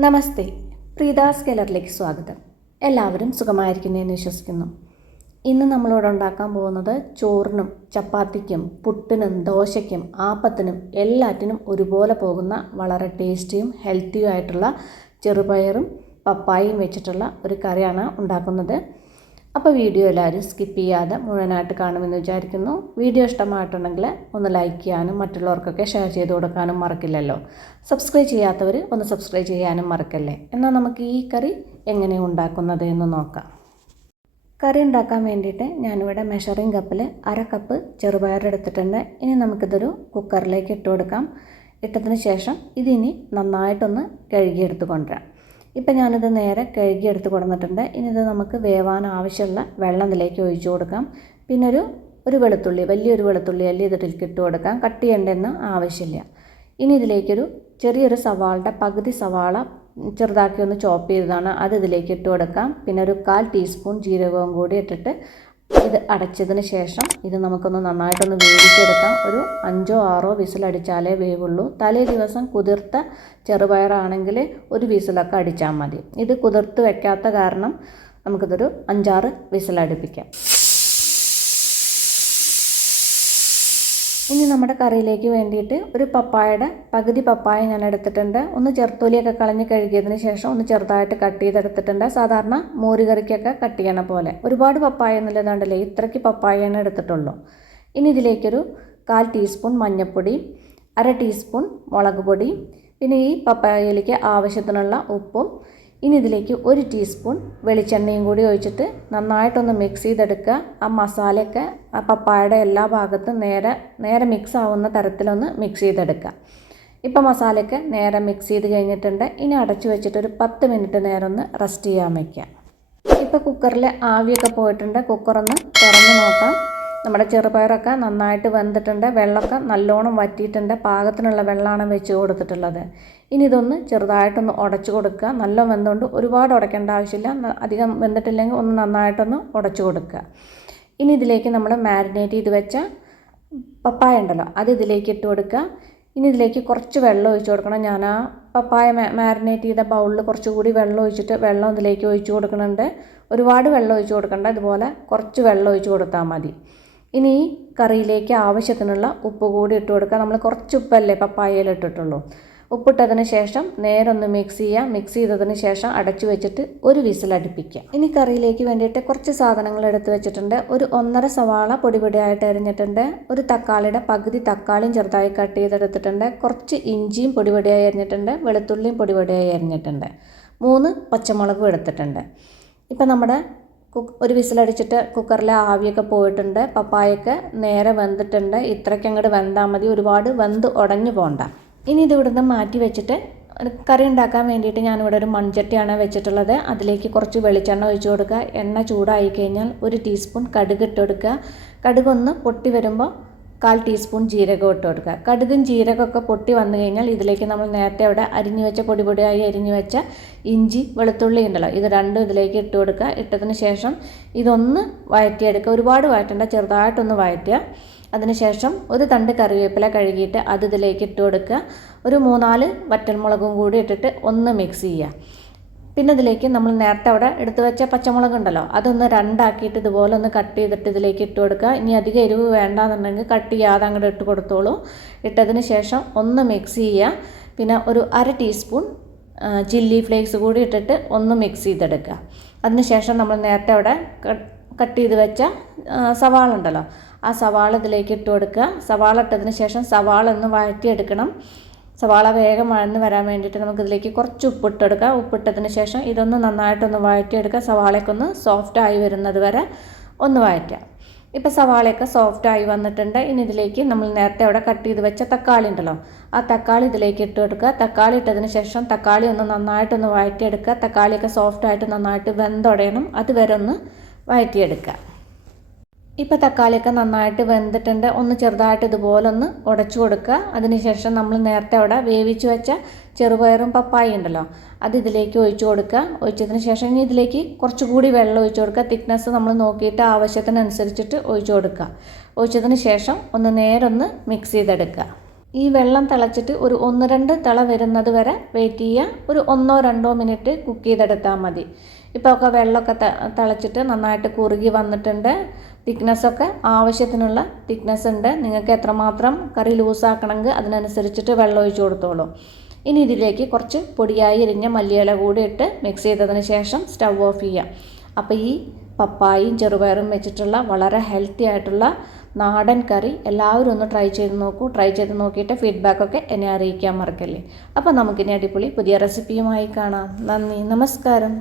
നമസ്തേ, പ്രീതാസ് കെലറിലേക്ക് സ്വാഗതം. എല്ലാവരും സുഖമായിരിക്കുന്നതെന്ന് വിശ്വസിക്കുന്നു. ഇന്ന് നമ്മളോട് ഉണ്ടാക്കാൻ പോകുന്നത് ചോറിനും ചപ്പാത്തിക്കും പുട്ടിനും ദോശയ്ക്കും ആപ്പത്തിനും എല്ലാറ്റിനും ഒരുപോലെ പോകുന്ന വളരെ ടേസ്റ്റിയും ഹെൽത്തിയും ആയിട്ടുള്ള ചെറുപയറും പപ്പായയും വെച്ചിട്ടുള്ള ഒരു കറിയാണ് ഉണ്ടാക്കുന്നത്. അപ്പോൾ വീഡിയോ എല്ലാവരും സ്കിപ്പ് ചെയ്യാതെ മുഴുവനായിട്ട് കാണുമെന്ന് വിചാരിക്കുന്നു. വീഡിയോ ഇഷ്ടമായിട്ടുണ്ടെങ്കിൽ ഒന്ന് ലൈക്ക് ചെയ്യാനും മറ്റുള്ളവർക്കൊക്കെ ഷെയർ ചെയ്ത് കൊടുക്കാനും മറക്കില്ലല്ലോ. സബ്സ്ക്രൈബ് ചെയ്യാത്തവർ ഒന്ന് സബ്സ്ക്രൈബ് ചെയ്യാനും മറക്കല്ലേ. എന്നാൽ നമുക്ക് ഈ കറി എങ്ങനെയാണ് ഉണ്ടാക്കുന്നത് എന്ന് നോക്കാം. കറി ഉണ്ടാക്കാൻ വേണ്ടിയിട്ട് ഞാനിവിടെ മെഷറിംഗ് കപ്പിൽ 1/2 കപ്പ് ചെറുപയർ എടുത്തിട്ടുണ്ട്. ഇനി നമുക്കിതൊരു കുക്കറിലേക്ക് ഇട്ട് കൊടുക്കാം. ഇട്ടതിന് ശേഷം ഇതിനി നന്നായിട്ടൊന്ന് കഴുകിയെടുത്ത് കൊണ്ടുവരാം. ഇപ്പം ഞാനിത് നേരെ കഴുകിയെടുത്ത് കൊടുത്തിട്ടുണ്ട്. ഇനി ഇത് നമുക്ക് വേവാൻ ആവശ്യമുള്ള വെള്ളം ഇതിലേക്ക് ഒഴിച്ചു കൊടുക്കാം. പിന്നെ ഒരു വെളുത്തുള്ളി, വലിയൊരു വെളുത്തുള്ളി അല്ലി ഇതിലേക്ക് ഇട്ട് കൊടുക്കാം. കട്ട് ചെയ്യേണ്ടെന്ന് ആവശ്യമില്ല. ഇനി ഇതിലേക്കൊരു ചെറിയൊരു സവാളയുടെ പകുതി സവാള ചെറുതാക്കി ഒന്ന് ചോപ്പ് ചെയ്തതാണ്, അത് ഇതിലേക്ക് ഇട്ട് കൊടുക്കാം. പിന്നെ ഒരു 1/4 ടീസ്പൂൺ ജീരകവും കൂടി ഇട്ടിട്ട് ഇത് അടച്ചതിന് ശേഷം ഇത് നമുക്കൊന്ന് നന്നായിട്ടൊന്ന് വേവിച്ചെടുക്കാം. ഒരു 5-6 വിസിലടിച്ചാലേ വേവുള്ളൂ. തലേ ദിവസം കുതിർത്ത ചെറുപയറാണെങ്കിൽ ഒരു വിസിലൊക്കെ അടിച്ചാൽ മതി. ഇത് കുതിർത്ത് വെക്കാത്ത കാരണം നമുക്കിതൊരു 5-6 വിസിലടുപ്പിക്കാം. ഇനി നമ്മുടെ കറിയിലേക്ക് വേണ്ടിയിട്ട് ഒരു പപ്പായയുടെ പകുതി പപ്പായ ഞാൻ എടുത്തിട്ടുണ്ട്. ഒന്ന് ചെറുത്തൊലിയൊക്കെ കളഞ്ഞ് കഴുകിയതിന് ശേഷം ഒന്ന് ചെറുതായിട്ട് കട്ട് ചെയ്തെടുത്തിട്ടുണ്ട്. സാധാരണ മോരുകറിക്കൊക്കെ കട്ട് ചെയ്യണ പോലെ. ഒരുപാട് പപ്പായ എന്നുള്ളതുകൊണ്ടല്ലേ ഇത്രയ്ക്ക് പപ്പായയാണ് എടുത്തിട്ടുള്ളൂ. ഇനി ഇതിലേക്കൊരു 1/4 ടീസ്പൂൺ മഞ്ഞൾപ്പൊടി, 1/2 ടീസ്പൂൺ മുളക് പൊടി, പിന്നെ ഈ പപ്പായയിലേക്ക് ആവശ്യത്തിനുള്ള ഉപ്പും, ഇനി ഇതിലേക്ക് 1 ടീസ്പൂൺ വെളിച്ചെണ്ണയും കൂടി ഒഴിച്ചിട്ട് നന്നായിട്ടൊന്ന് മിക്സ് ചെയ്തെടുക്കുക. ആ മസാലയൊക്കെ ആ പപ്പായയുടെ എല്ലാ ഭാഗത്തും നേരെ മിക്സ് ആവുന്ന തരത്തിലൊന്ന് മിക്സ് ചെയ്തെടുക്കുക. ഇപ്പോൾ മസാലയൊക്കെ നേരെ മിക്സ് ചെയ്ത് കഴിഞ്ഞിട്ടുണ്ട്. ഇനി അടച്ചു വെച്ചിട്ടൊരു 10 മിനിറ്റ് നേരം ഒന്ന് റെസ്റ്റ് ചെയ്യാൻ വയ്ക്കുക. ഇപ്പോൾ കുക്കറിൽ ആവിയൊക്കെ പോയിട്ടുണ്ട്. കുക്കറൊന്ന് തുറന്ന് നോക്കാം. നമ്മുടെ ചെറുപയറൊക്കെ നന്നായിട്ട് വെന്തിട്ടുണ്ട്. വെള്ളമൊക്കെ നല്ലോണം വറ്റിയിട്ടുണ്ട്. പാകത്തിനുള്ള വെള്ളമാണ് വെച്ച് കൊടുത്തിട്ടുള്ളത്. ഇനി ഇതൊന്ന് ചെറുതായിട്ടൊന്ന് ഉടച്ചു കൊടുക്കുക. നല്ല വെന്തുകൊണ്ട് ഒരുപാട് ഉടയ്ക്കേണ്ട ആവശ്യമില്ല. അധികം വെന്തിട്ടില്ലെങ്കിൽ ഒന്ന് നന്നായിട്ടൊന്ന് ഉടച്ചു കൊടുക്കുക. ഇനി ഇതിലേക്ക് നമ്മൾ മാരിനേറ്റ് ചെയ്ത് വെച്ച പപ്പായ ഉണ്ടല്ലോ അത് ഇതിലേക്ക് ഇട്ട് കൊടുക്കുക. ഇനി ഇതിലേക്ക് കുറച്ച് വെള്ളം ഒഴിച്ച് കൊടുക്കണം. ഞാൻ ആ പപ്പായ മാരിനേറ്റ് ചെയ്ത ബൗളിൽ കുറച്ചുകൂടി വെള്ളം ഒഴിച്ചിട്ട് വെള്ളം ഇതിലേക്ക് ഒഴിച്ച് കൊടുക്കുന്നുണ്ട്. ഒരുപാട് വെള്ളം ഒഴിച്ച് കൊടുക്കണ്ട, ഇതുപോലെ കുറച്ച് വെള്ളം ഒഴിച്ച് കൊടുത്താൽ മതി. ഇനി ഈ കറിയിലേക്ക് ആവശ്യത്തിനുള്ള ഉപ്പ് കൂടി ഇട്ട് കൊടുക്കുക. നമ്മൾ കുറച്ച് ഉപ്പല്ലേ പപ്പായയിൽ ഇട്ടിട്ടുള്ളൂ. ഉപ്പിട്ടതിന് ശേഷം നേരെ ഒന്ന് മിക്സ് ചെയ്യുക. മിക്സ് ചെയ്തതിന് ശേഷം അടച്ചു വെച്ചിട്ട് ഒരു വിസിലടുപ്പിക്കുക. ഇനി കറിയിലേക്ക് വേണ്ടിയിട്ട് കുറച്ച് സാധനങ്ങൾ എടുത്ത് വെച്ചിട്ടുണ്ട്. ഒരു 1.5 സവാള പൊടിയായിട്ട് അരിഞ്ഞിട്ടുണ്ട്. ഒരു തക്കാളിയുടെ പകുതി തക്കാളിയും ചെറുതായി കട്ട് ചെയ്തെടുത്തിട്ടുണ്ട്. കുറച്ച് ഇഞ്ചിയും പൊടിയായി അരിഞ്ഞിട്ടുണ്ട്. വെളുത്തുള്ളിയും പൊടിയായി അരിഞ്ഞിട്ടുണ്ട്. 3 പച്ചമുളകും എടുത്തിട്ടുണ്ട്. ഇപ്പം നമ്മുടെ ഒരു വിസിലടിച്ചിട്ട് കുക്കറിലെ ആവിയൊക്കെ പോയിട്ടുണ്ട്. പപ്പായൊക്കെ നേരെ വെന്തിട്ടുണ്ട്. ഇത്രയ്ക്ക് അങ്ങോട്ട് വെന്താൽ മതി, ഒരുപാട് വെന്ത് ഉടഞ്ഞു പോകണ്ട. ഇനി ഇത് ഇവിടുന്ന് മാറ്റി വെച്ചിട്ട് കറി ഉണ്ടാക്കാൻ വേണ്ടിയിട്ട് ഞാനിവിടെ ഒരു മൺചട്ടിയാണ് വെച്ചിട്ടുള്ളത്. അതിലേക്ക് കുറച്ച് വെളിച്ചെണ്ണ ഒഴിച്ച് കൊടുക്കുക. എണ്ണ ചൂടായി കഴിഞ്ഞാൽ 1 ടീസ്പൂൺ കടുക് ഇട്ട് കൊടുക്കുക. കടുകൊന്ന് പൊട്ടി വരുമ്പോൾ 1/4 ടീസ്പൂൺ ജീരകം ഇട്ട് കൊടുക്കുക. കടുകും ജീരകമൊക്കെ പൊട്ടി വന്നു കഴിഞ്ഞാൽ ഇതിലേക്ക് നമ്മൾ നേരത്തെ അവിടെ അരിഞ്ഞു വെച്ച പൊടിയായി അരിഞ്ഞു വെച്ച ഇഞ്ചി വെളുത്തുള്ളി ഉണ്ടല്ലോ ഇത് രണ്ടും ഇതിലേക്ക് ഇട്ട് കൊടുക്കുക. ഇട്ടതിന് ശേഷം ഇതൊന്ന് വഴറ്റിയെടുക്കുക. ഒരുപാട് വഴറ്റേണ്ട, ചെറുതായിട്ടൊന്ന് വഴറ്റുക. അതിനുശേഷം ഒരു തണ്ട് കറിവേപ്പില കഴുകിയിട്ട് അത് ഇതിലേക്ക് ഇട്ട് കൊടുക്കുക. ഒരു 3-4 വറ്റൽമുളകും കൂടി ഇട്ടിട്ട് ഒന്ന് മിക്സ് ചെയ്യുക. പിന്നെ ഇതിലേക്ക് നമ്മൾ നേരത്തെ അവിടെ എടുത്ത് വെച്ച പച്ചമുളക് ഉണ്ടല്ലോ അതൊന്ന് 2 ആക്കിയിട്ട് ഇതുപോലെ ഒന്ന് കട്ട് ചെയ്തിട്ട് ഇതിലേക്ക് ഇട്ട് കൊടുക്കുക. ഇനി അധികം എരിവ് വേണ്ടാന്നുണ്ടെങ്കിൽ കട്ട് ചെയ്യാതെ അങ്ങോട്ട് ഇട്ട് കൊടുത്തോളൂ. ഇട്ടതിന് ശേഷം ഒന്ന് മിക്സ് ചെയ്യുക. പിന്നെ ഒരു 1/2 ടീസ്പൂൺ ചില്ലി ഫ്ലേക്സ് കൂടി ഇട്ടിട്ട് ഒന്ന് മിക്സ് ചെയ്തെടുക്കുക. അതിനുശേഷം നമ്മൾ നേരത്തെ അവിടെ കട്ട് ചെയ്ത് വെച്ച സവാള ഉണ്ടല്ലോ ആ സവാള ഇതിലേക്ക് ഇട്ട് കൊടുക്കുക. സവാള ഇട്ടതിന് ശേഷം സവാള ഒന്ന് വഴറ്റിയെടുക്കണം. സവാള വേഗം വഴന്ന് വരാൻ വേണ്ടിയിട്ട് നമുക്കിതിലേക്ക് കുറച്ച് ഉപ്പിട്ടെടുക്കുക. ഉപ്പിട്ടതിന് ശേഷം ഇതൊന്ന് നന്നായിട്ടൊന്ന് വഴറ്റിയെടുക്കുക. സവാളയൊക്കെ സോഫ്റ്റായി വരുന്നത് വരെ ഒന്ന് വഴറ്റുക. ഇപ്പോൾ സവാളയൊക്കെ സോഫ്റ്റായി വന്നിട്ടുണ്ട്. ഇനി ഇതിലേക്ക് നമ്മൾ നേരത്തെ അവിടെ കട്ട് ചെയ്ത് വെച്ച തക്കാളി ഉണ്ടല്ലോ ആ തക്കാളി ഇതിലേക്ക് ഇട്ട് കൊടുക്കുക. തക്കാളി ഇട്ടതിന് ശേഷം തക്കാളി ഒന്ന് നന്നായിട്ടൊന്ന് വഴറ്റിയെടുക്കുക. തക്കാളിയൊക്കെ സോഫ്റ്റായിട്ട് നന്നായിട്ട് വെന്തുടയണം, അതുവരെ ഒന്ന് വഴറ്റിയെടുക്കുക. ഇപ്പോൾ തക്കാളിയൊക്കെ നന്നായിട്ട് വെന്തിട്ടുണ്ട്. ഒന്ന് ചെറുതായിട്ട് ഇതുപോലെ ഒന്ന് ഉടച്ചു കൊടുക്കുക. അതിനുശേഷം നമ്മൾ നേരത്തെ അവിടെ വേവിച്ച് വെച്ച ചെറുപയറും പപ്പായ ഉണ്ടല്ലോ അത് ഇതിലേക്ക് ഒഴിച്ചു കൊടുക്കുക. ഒഴിച്ചതിന് ശേഷം ഇനി ഇതിലേക്ക് കുറച്ചുകൂടി വെള്ളം ഒഴിച്ചു കൊടുക്കുക. തിക്നെസ് നമ്മൾ നോക്കിയിട്ട് ആവശ്യത്തിനനുസരിച്ചിട്ട് ഒഴിച്ചു കൊടുക്കുക. ഒഴിച്ചതിന് ശേഷം ഒന്ന് നേരെ ഒന്ന് മിക്സ് ചെയ്തെടുക്കുക. ഈ വെള്ളം തിളച്ചിട്ട് ഒരു 1-2 തിള വരുന്നത് വരെ വെയിറ്റ് ചെയ്യുക. ഒരു 1-2 മിനിറ്റ് കുക്ക് ചെയ്തെടുത്താൽ മതി. ഇപ്പോൾ ഒക്കെ വെള്ളമൊക്കെ തിളച്ചിട്ട് നന്നായിട്ട് കുറുകി വന്നിട്ടുണ്ട്. തിക്നെസ്സൊക്കെ ആവശ്യത്തിനുള്ള തിക്നെസ് ഉണ്ട്. നിങ്ങൾക്ക് എത്രമാത്രം കറി ലൂസാക്കണമെങ്കിൽ അതിനനുസരിച്ചിട്ട് വെള്ളം ഒഴിച്ച് കൊടുത്തോളൂ. ഇനി ഇതിലേക്ക് കുറച്ച് പൊടിയായി എരിഞ്ഞ മല്ലിയില കൂടി ഇട്ട് മിക്സ് ചെയ്തതിന് ശേഷം സ്റ്റവ് ഓഫ് ചെയ്യാം. അപ്പോൾ ഈ പപ്പായയും ചെറുപയറും വെച്ചിട്ടുള്ള വളരെ ഹെൽത്തി ആയിട്ടുള്ള നാടൻ കറി എല്ലാവരും ഒന്ന് ട്രൈ ചെയ്ത് നോക്കൂ. ട്രൈ ചെയ്ത് നോക്കിയിട്ട് ഫീഡ്ബാക്കൊക്കെ എന്നെ അറിയിക്കാൻ മറക്കല്ലേ. അപ്പോൾ നമുക്കിനി അടിപൊളി പുതിയ റെസിപ്പിയുമായി കാണാം. നന്ദി, നമസ്കാരം.